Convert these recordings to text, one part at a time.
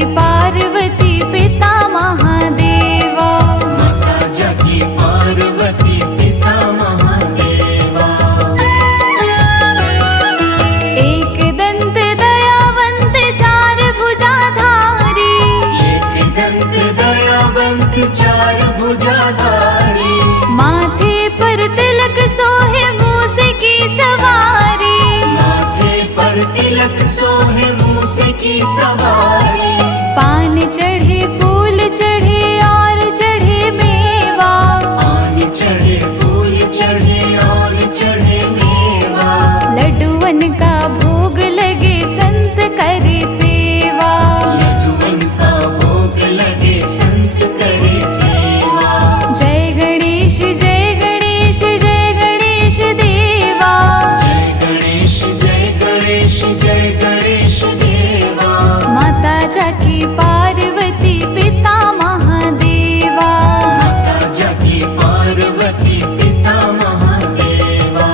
जाकी पार्वती पिता महादेवा। माता जाकी पार्वती पिता महादेवा। एक दंत दयावंत चार भुजाधारी। एक दंत दयावंत चार भुजाधारी। माथे पर तिलक सोहे मूस की सवारी। माथे पर तिलक सोहे मूस की सवारी। पान चढ़े फूल चढ़े और चढ़े मेवा। पान चढ़े फूल चढ़े और चढ़े मेवा। लड्डुअन का भोग लगे संत करे सेवा। लड्डुअन का भोग लगे संत करे सेवा। जय गणेश जय गणेश जय गणेश देवा। जय गणेश जय गणेश जय गणेश देवा। माता जाकी पार्वती पिता महादेवा। माता जाकी पार्वती पिता महादेवा।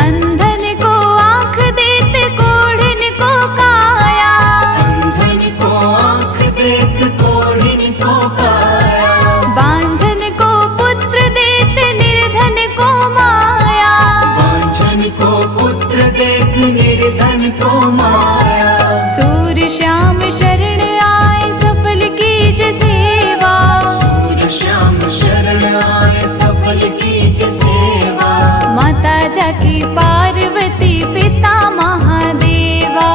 अंधन को आँख देते कोढ़िन को काया। अंधन को आँख देत कोढ़िन को काया। बांझन को पुत्र देते निर्धन को माया। वांछन को पुत्र देत निर्धन को माया। सूर्य श्याम शरण आए सफल कीज सेवा। सूर्य श्याम शरण आए सफल कीज सेवा। माता जाकी पार्वती पिता महादेवा।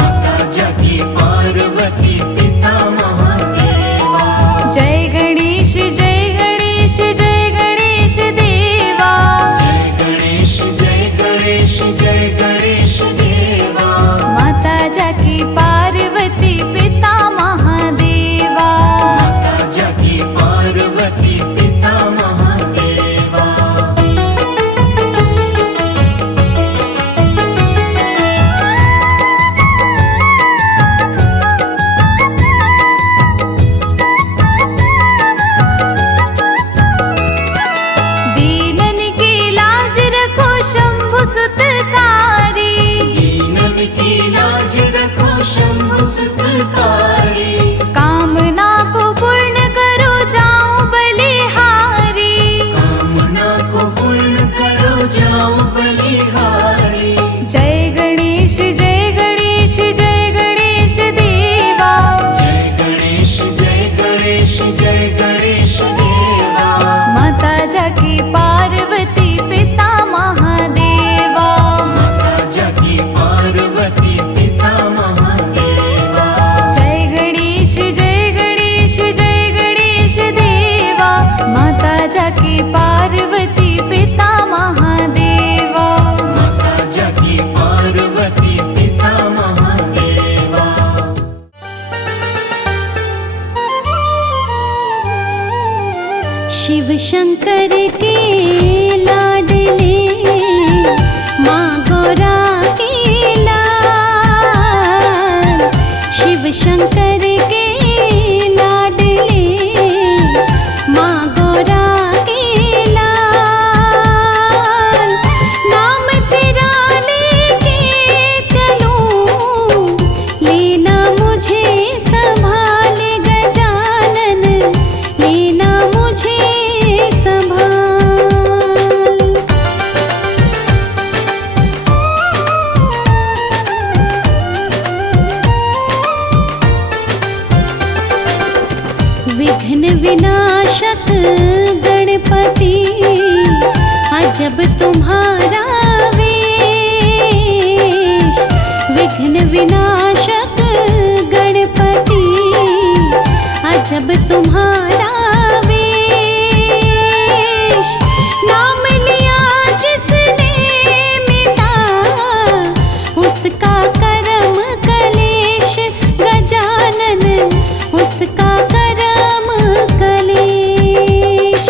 माता जाकी पार्वती पिता महादेवा। जय गणेश जय गणेश जय गणेश देवा। जय गणेश जय गणेश जय गणेश देवा। माता जाकी पार्वती पिता महादेवा। माता जाकी पार्वती पिता महादेवा। दीनन की लाज रखो शंभु सुतकारी। दीनन की लाज रखो शंभु सुतकारी। कामना को पूर्ण करो जाओ बलिहारी। कामना को पूर्ण करो जाओ बलिहारी। जय गणेश जय गणेश जय गणेश देवा। जय गणेश जय गणेश जय गणेश देवा। माता जाकी पार्वती पिता महादेवा। माता जाकी पार्वती पिता महादेवा। जय गणेश जय गणेश जय गणेश देवा। माता जाकी पार्वती पिता महादेवा। माता जाकी पार्वती पिता महादेवा। शिव शंकर के लाडले माँ गौरा के लाल। शिव शंकर के लाडले माँ गौरा के लाल। नाम तेरा लेके चलूं लेना मुझे संभाल गजानन। लेना मुझे संभाल। विघ्न विनाशक गणपति अजब तुम्हारा वेश। विघ्न विनाशक गणपति अजब तुम्हारा वेश। नाम लिया जिसने मिटा उसका कर्म कलेश गजानन। उसका कर्म कलेश।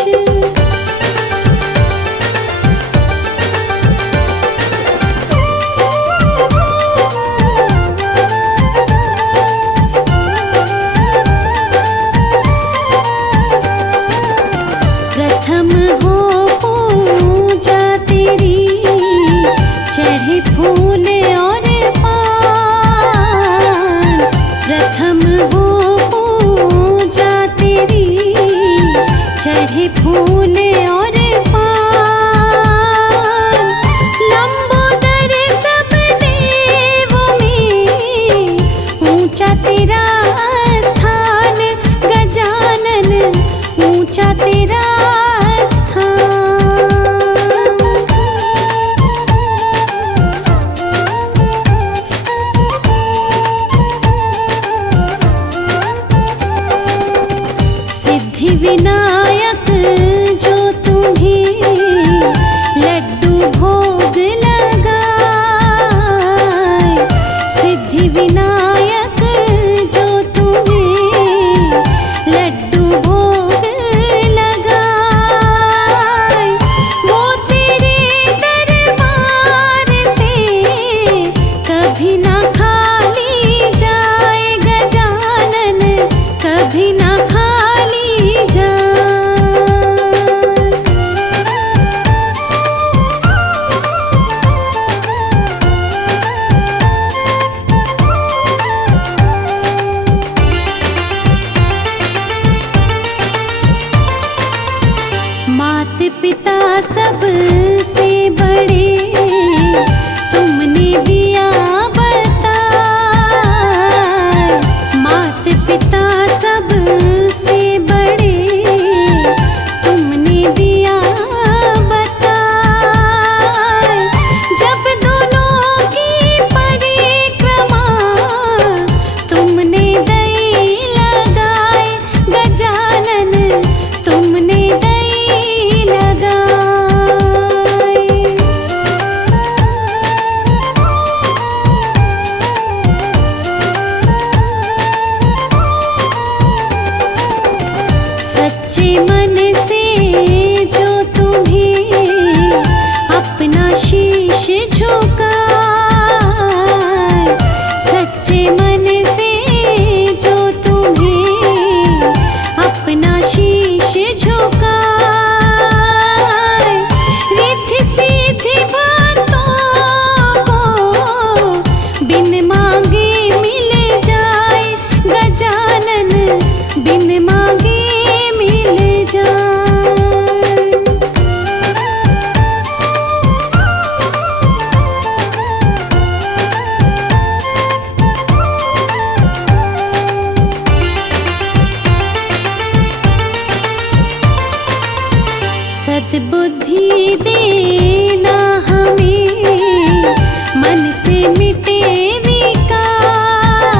विकार,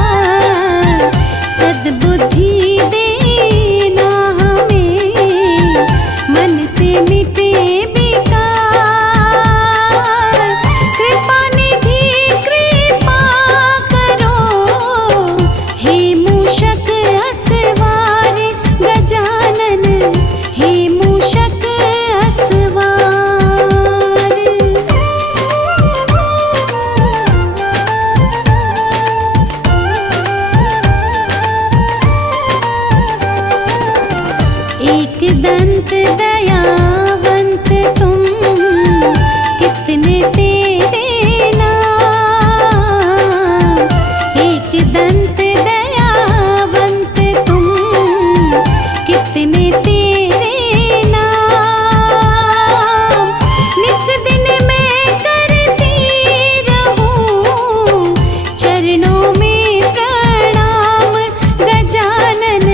सद्बुद्धि देना हमें, मन से मिटे विकार। कृपा निधि कृपा करो, हे मूषक असवार गजानन, हे मूषक असवार। एक दंत दयावंत तुम, कितने तेरे नाम। एक दंत दयावंत तुम, कितने तेरे नाम। निस दिन मैं करती रहूं चरणों में प्रणाम गजानन,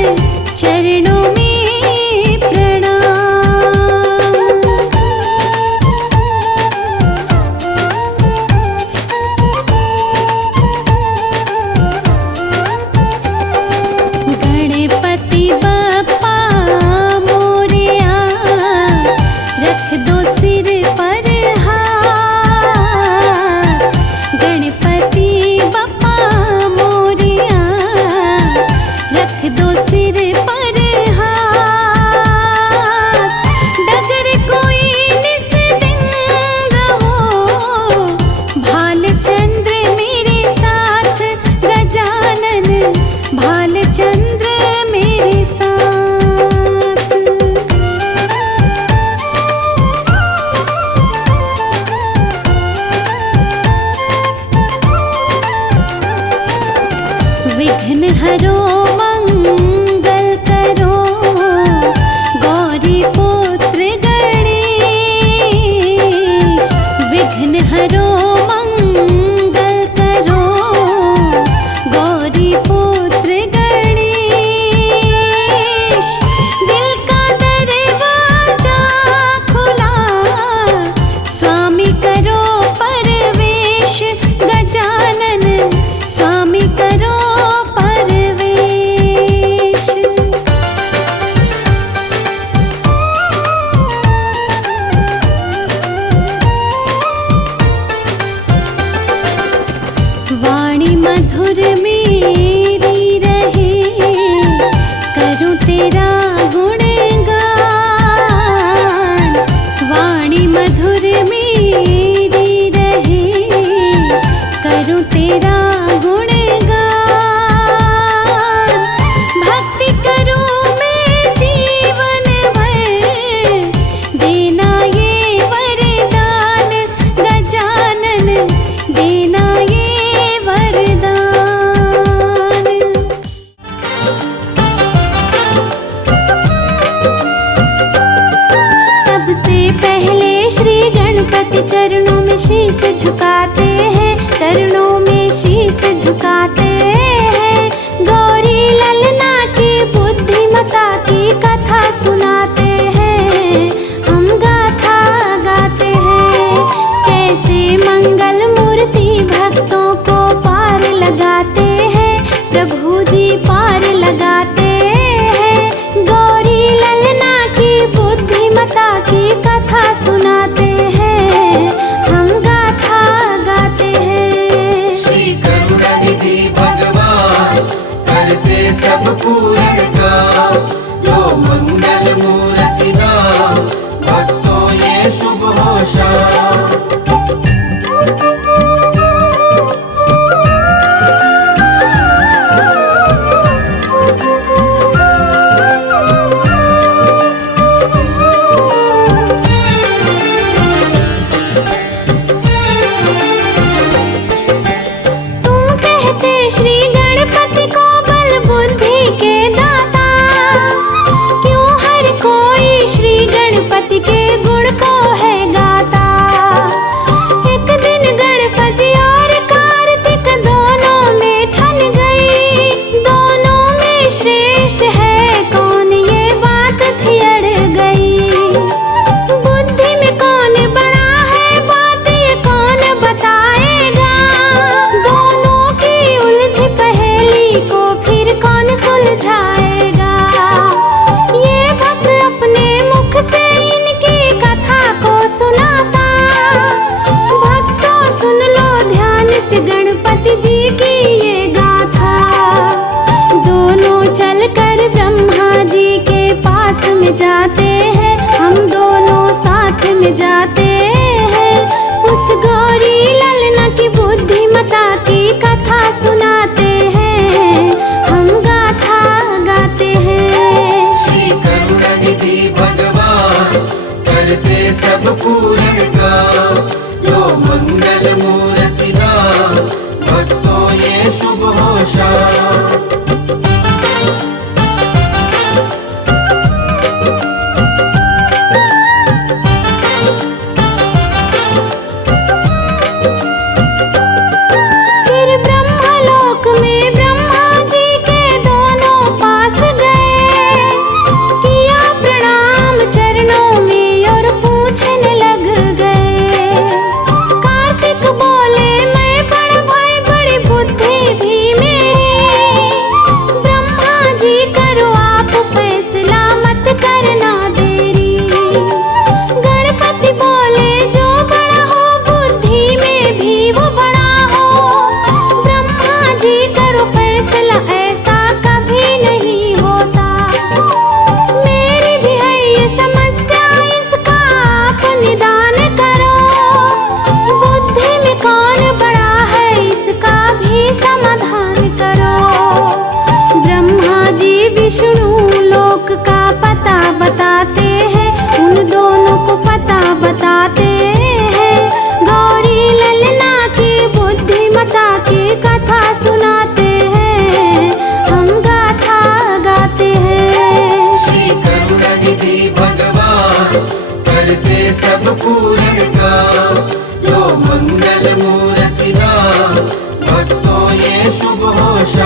चरणों में गणपति बप्पा मोरया, रख दो सिर पर हाथ। गणपति बप्पा मोरया, रख दो सिर पर हाथ। डगर कोई निस दिन हो, भालचंद्र मेरे साथ गजानन, भालचंद्र मेरे साथ। विघ्न हरो मंगल करो, गौरी पुत्र गणेश। विघ्न हरो मंगल करो, गौरी पुत्र गणेश। दिल का दरवाजा खुला, स्वामी करो परवेश गजानन, स्वामी करो परवेश। वाणी मधुर मेरी रहे, करूं तेरा गुणगान। वाणी मधुर मेरी रहे, करूं तेरा गुणगान। भक्ति करूं मैं जीवन भर, देना ये वरदान गजानन, देना ये वरदान। सबसे पहले श्री गणपति चरणों में शीश झुकाते हैं, चरणों में शीश झुकाते हैं। गौरी ललना की बुद्धिमता की कथा सुनाते हैं, हम गाथा गाते हैं। कैसे मंगल मूर्ति भक्तों को पार लगाते हैं, प्रभु जी पार लगाते हैं। गौरी ललना की बुद्धिमता की कथा सुनाते हैं, हम गाथा गाते हैं। श्री करुणानिधि भगवान करते सब पूर्ण काम, जो मंगल मूर्ति नाम, भक्तों ये शुभ हो शाम। श्री गणपति को बल बुद्धि के दाता, क्यों हर कोई श्री गणपति के गुण को है गाता। एक दिन गणपति और कार्तिक दोनों में ठन गई, दोनों में श्रेष्ठ है कौन ये बात थी अड़ गई। बुद्धि में कौन बड़ा है बात ये कौन बताएगा, दोनों ये शुभ होशा।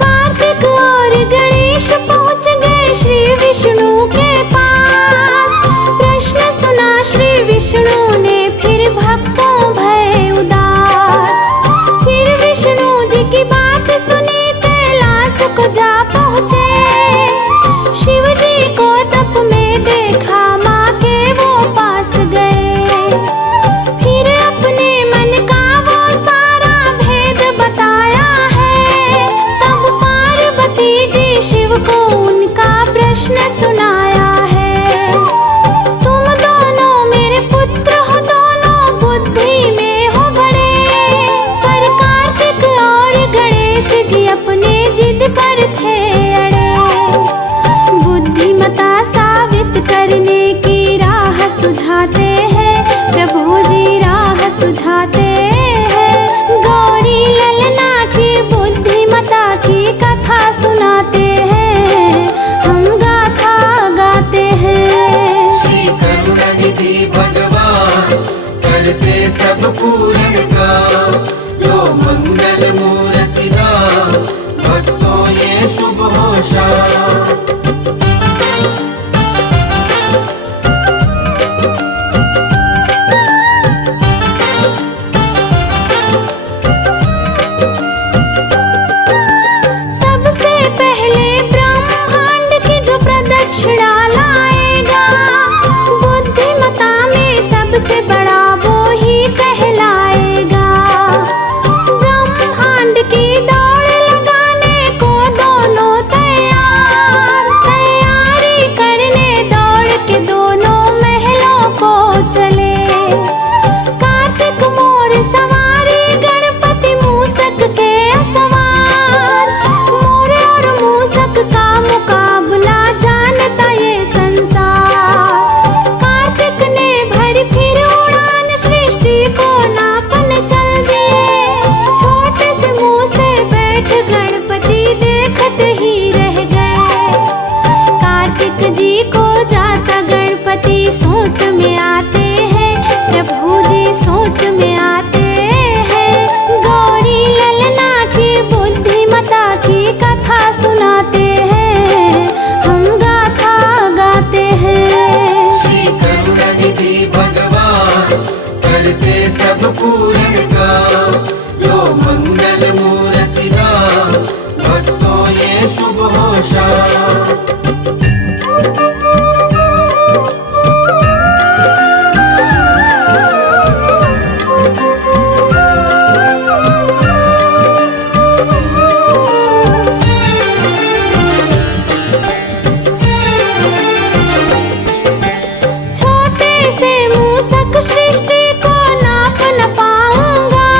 कार्तिक और गणेश पहुँच गए श्री विष्णु के पास। प्रश्न सुना श्री विष्णु ने फिर भक्तों भय उदास। फिर विष्णु जी की बात सुनी कैलाश को जा पहुँचे। शिव जी को तप में देखा माँ के वो पास गए। फिर अपने मन का वो सारा भेद बताया है। तब पार्वती जी शिव को उनका प्रश्न सुनाया है। तुम दोनों मेरे पुत्र हो, दोनों बुद्धि में हो बड़े। पर कार्तिक और गणेश जी अपने जिद पर थे अड़े। बुद्धिमता साबित करने की राह सुझाते हैं प्रभु जी, राह सुझाते हैं। गौरी ललना की बुद्धिमता की कथा सुनाते हैं, हम गाथा गाते हैं। श्री करुणानिधि भगवान करते सब पूर्ण काम। लो मंगल मूर्ति नाम भक्तों ये शुभ होशा। सबसे पहले ब्रह्मांड की जो प्रदक्षिणा लाएगा, बुद्धिमता में सबसे बड़ा वो ही कहलाएगा। ब्रह्मांड की दौड़ लगाने को दोनों तैयार। तैयारी करने दौड़ के दोनों महलों को चले। कार्तिक मोर सवारी गणपति मूषक के असवार। मोर और मूषक का मुकाबला जानता ये संसार। कार्तिक ने भरी फिर उड़ान, सृष्टि को नापन चल दिए। छोटे से मुंह से बैठ गणपति देखते ही रह गए। कार्तिक जी को जाता गणपति सोच में आते हैं, प्रभु जी सोच में आते हैं। गौरी ललना की बुद्धिमता की कथा सुनाते हैं, हम गाथा गाते हैं। श्री करुणानिधि भगवान करते सब पूर्ण काम। लो मंगल मूर्ति नाम भक्तों ये शुभ होशा। छोटे से मूषक सृष्टि को नाप न पाऊंगा।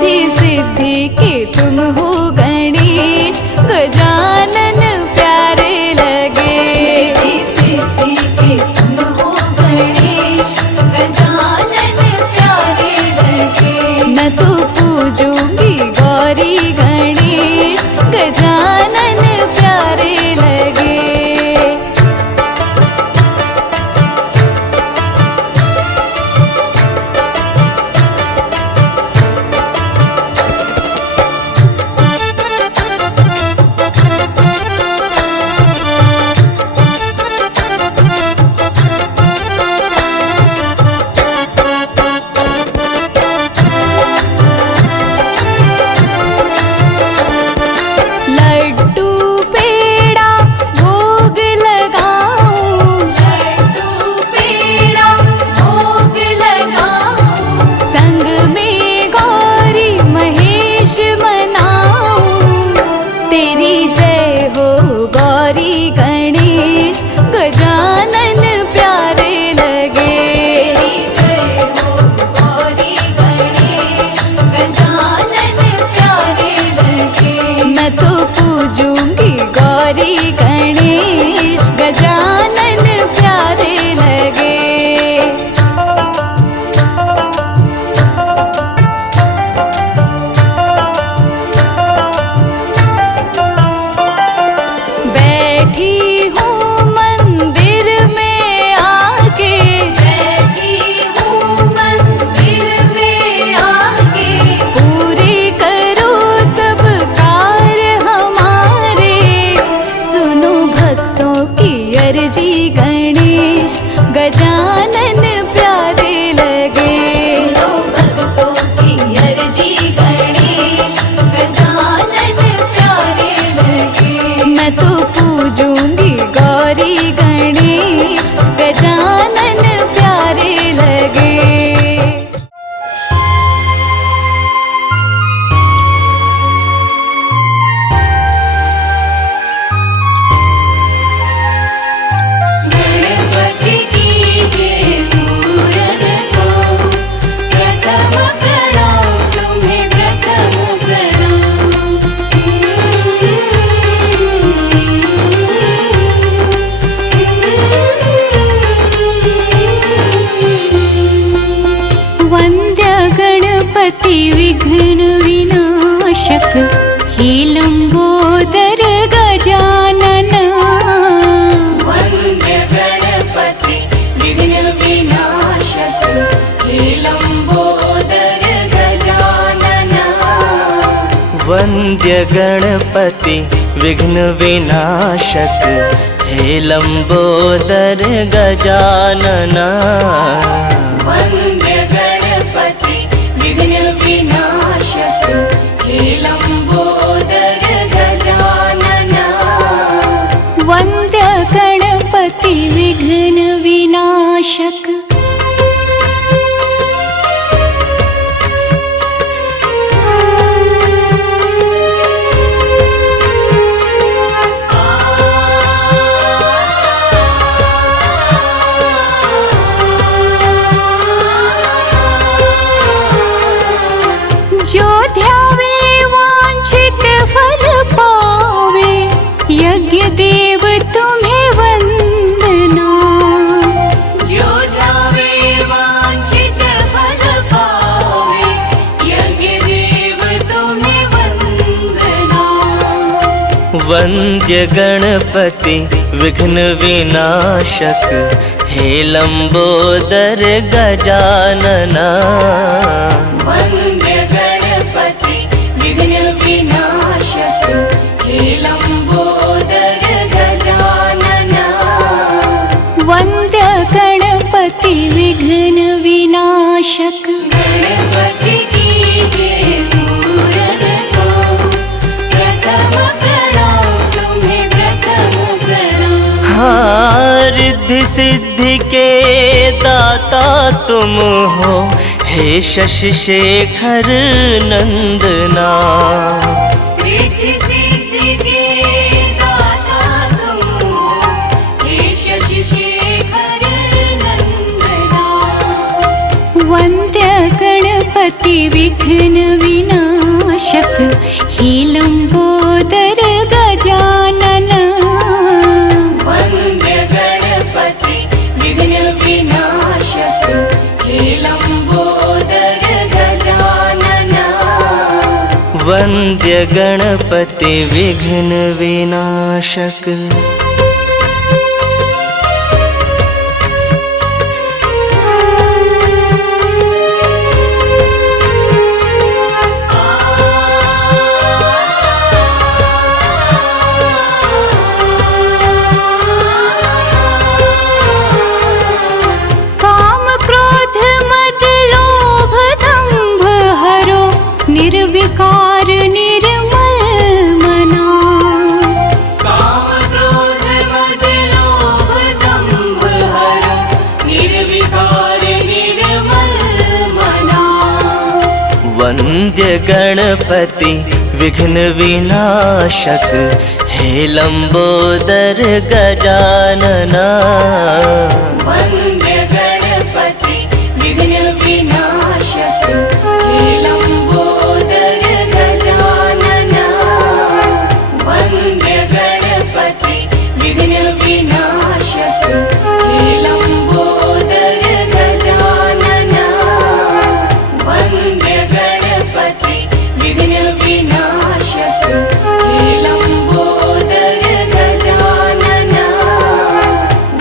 रिद्धि सिद्धि के तुम हो गणेश, गजानन प्यारे लगे। रिद्धि सिद्धि के तुम हो गणेश, गजानन प्यारे लगे। मैं तो पूजूंगी गौरी गणेश, गजानन प्यारे लगे। लड्डू पेड़ा भोग लगाऊं, लड्डू पेड़ा भोग लगाऊं। संग में गौरी महेश मनाऊं, तेरी जय हो गौरी गणेश, गजानन प्यारे लगे। तेरी जय हो गौरी गणेश, गजानन प्यारे लगे। मैं तो पूजूंगी गौरी गणेश, गजानन प्यारे लगे। बैठी हूँ मंदिर में आके, बैठी हूँ मंदिर में आके। पूरे करो सब कार्य हमारे, सुनो भक्तों की अर्जी गणेश, गजानन प्यारे लगे। सुनो भक्तों की अर्जी गणेश, गजानन प्यारे लगे। मैं तो पूजूंगी गौरी गणेश, गजानन प्यारे लगे। गणपति कीजिए पूरन को, प्रथम प्रणाम तुम्हें प्रथम प्रणाम। वन्द्य गणपति विघ्न विनाशक, हे लंबोदर गजानन। वन्द्य गणपति विघ्न विनाशक, हे लंबोदर गजानन। वन्द्य गणपति विघ्न विनाशक, हे लंबोदर गजानना। वन्द्य गणपति विघ्न विनाशक, हे लंबोदर गजानन। वन्द्य गणपति विघ्न विनाशक। जो ध्यावे वांछित फल पावे, यज्ञ देव तुम्हें वंदना। जो ध्यावे वांछित फल पावे, यज्ञ देव तुम्हें वंदना। वन्द्य गणपति विघ्न विनाशक, हे लंबोदर गजानना। वन्द्य गणपति विघ्न विनाशक, हे लंबोदर गजानन। वन्द्य गणपति विघ्न विनाशक। गणपति कीजिए पूरन को, प्रथम प्रणाम तुम्हें प्रथम प्रणाम। रिद्धि सिद्धि के दाता तुम हो, हे शशि शेखर नंदना। रिद्धि सिद्धि के दाता तुम हो, हे शशि शेखर नंदना। वन्द्य गणपति विघ्न विनाशक। वंद्य गणपति विघ्न विनाशक। निर्विकार निर्मल मना। काम क्रोध मद लोभ दंभ हरो निर्विकार निर्मल मना। वंद्य गणपति विघ्न विनाशक, हे लंबोदर गजानना। वंद्य गणपति विघ्न विनाशक, हे लंबोदर गजानना। वंद्य गणपति विघ्न विनाशक, हे लंबोदर गजानना। वंद्य गणपति विघ्न विनाशक, हे लंबोदर गजानना।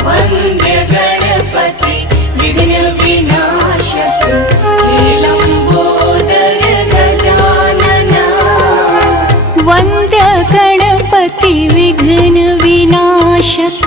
वंद्य गणपति विघ्न विनाशक, हे लंबोदर गजानना। वंद्य गणपति विघ्न विनाशक।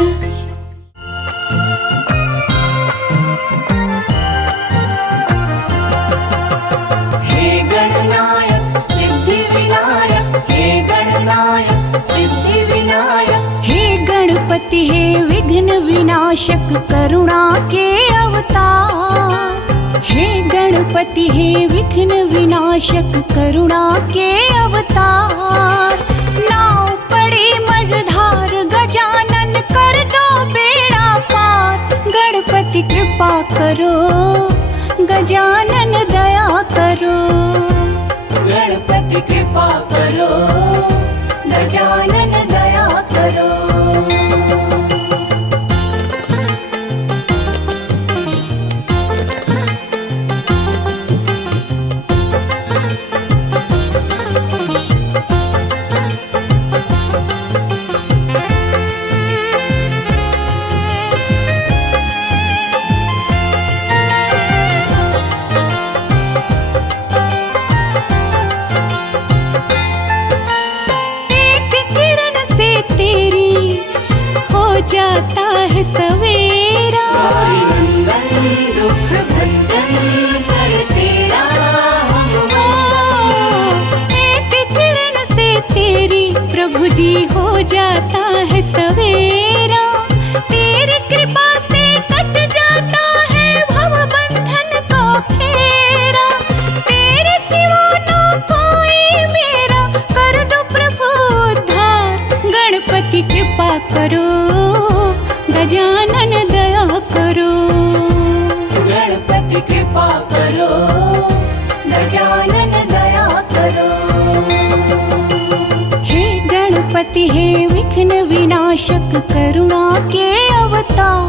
हे गणनायक सिद्धि विनायक, हे गणनायक सिद्धि विनायक। हे गणपति हे विघ्न विनाशक, करुणा के अवतार। हे गणपति हे विघ्न विनाशक, करुणा के अवतार। नाव पड़े मझधार गजानन, कर दो बेड़ा पार। गणपति कृपा करो, गजानन दया करो। गणपति कृपा करो, गजानन दया करो। जाता है सवेरा, नंदन दुख भंजन कर तेरा हम वंदन। एक किरण से तेरी प्रभु जी हो जाता है सवेरा। तेरी कृपा से कट जाता है भव बंधन का फेरा। तेरे सिवा ना कोई मेरा, कर दो प्रभु उद्धार। गणपति कृपा करो, गजानन दया करो। गणपति कृपा करो, गजानन दया करो। हे गणपति हे विघ्न विनाशक, करुणा के अवतार।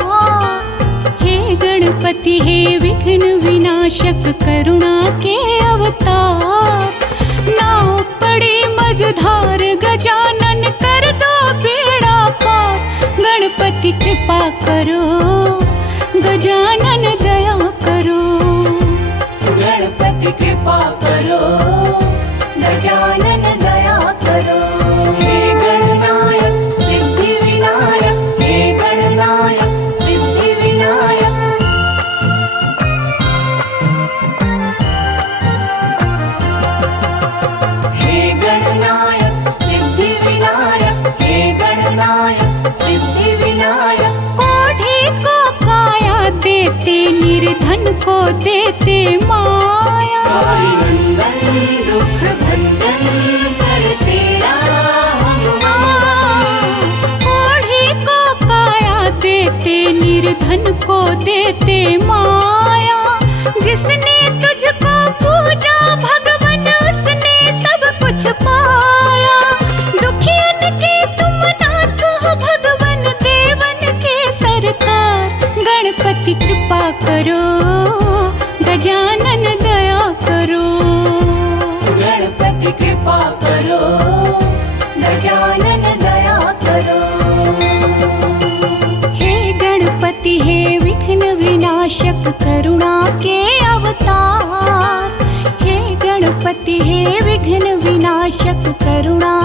हे गणपति हे विघ्न विनाशक, करुणा के अवतार। नाव पड़े मझधार गजानन, कर दो बेड़ा पार। गणपति कृपा करो, गजानन दया करो। गणपति कृपा करो, गजानन दया करो। हे गणनायक सिद्धि विनायक, हे गणनायक सिद्धि विनायक। हे गणनायक सिद्धि विनायक, हे गणनायक सिद्धि विनायक। कोढ़ी को काया देते, निर्धन को देते माया। नंदन दुख भंजन कर तेरा हम वंदन। कोढ़ी को काया देते, निर्धन को देते माया। जिसने तुझको पूजा भगवन, उसने सब कुछ पाया। दुखियन के तुम नाथ हो भगवन, देवन के सरकार। गणपति कृपा करो, गजानन दया करो। गणपति कृपा करुणा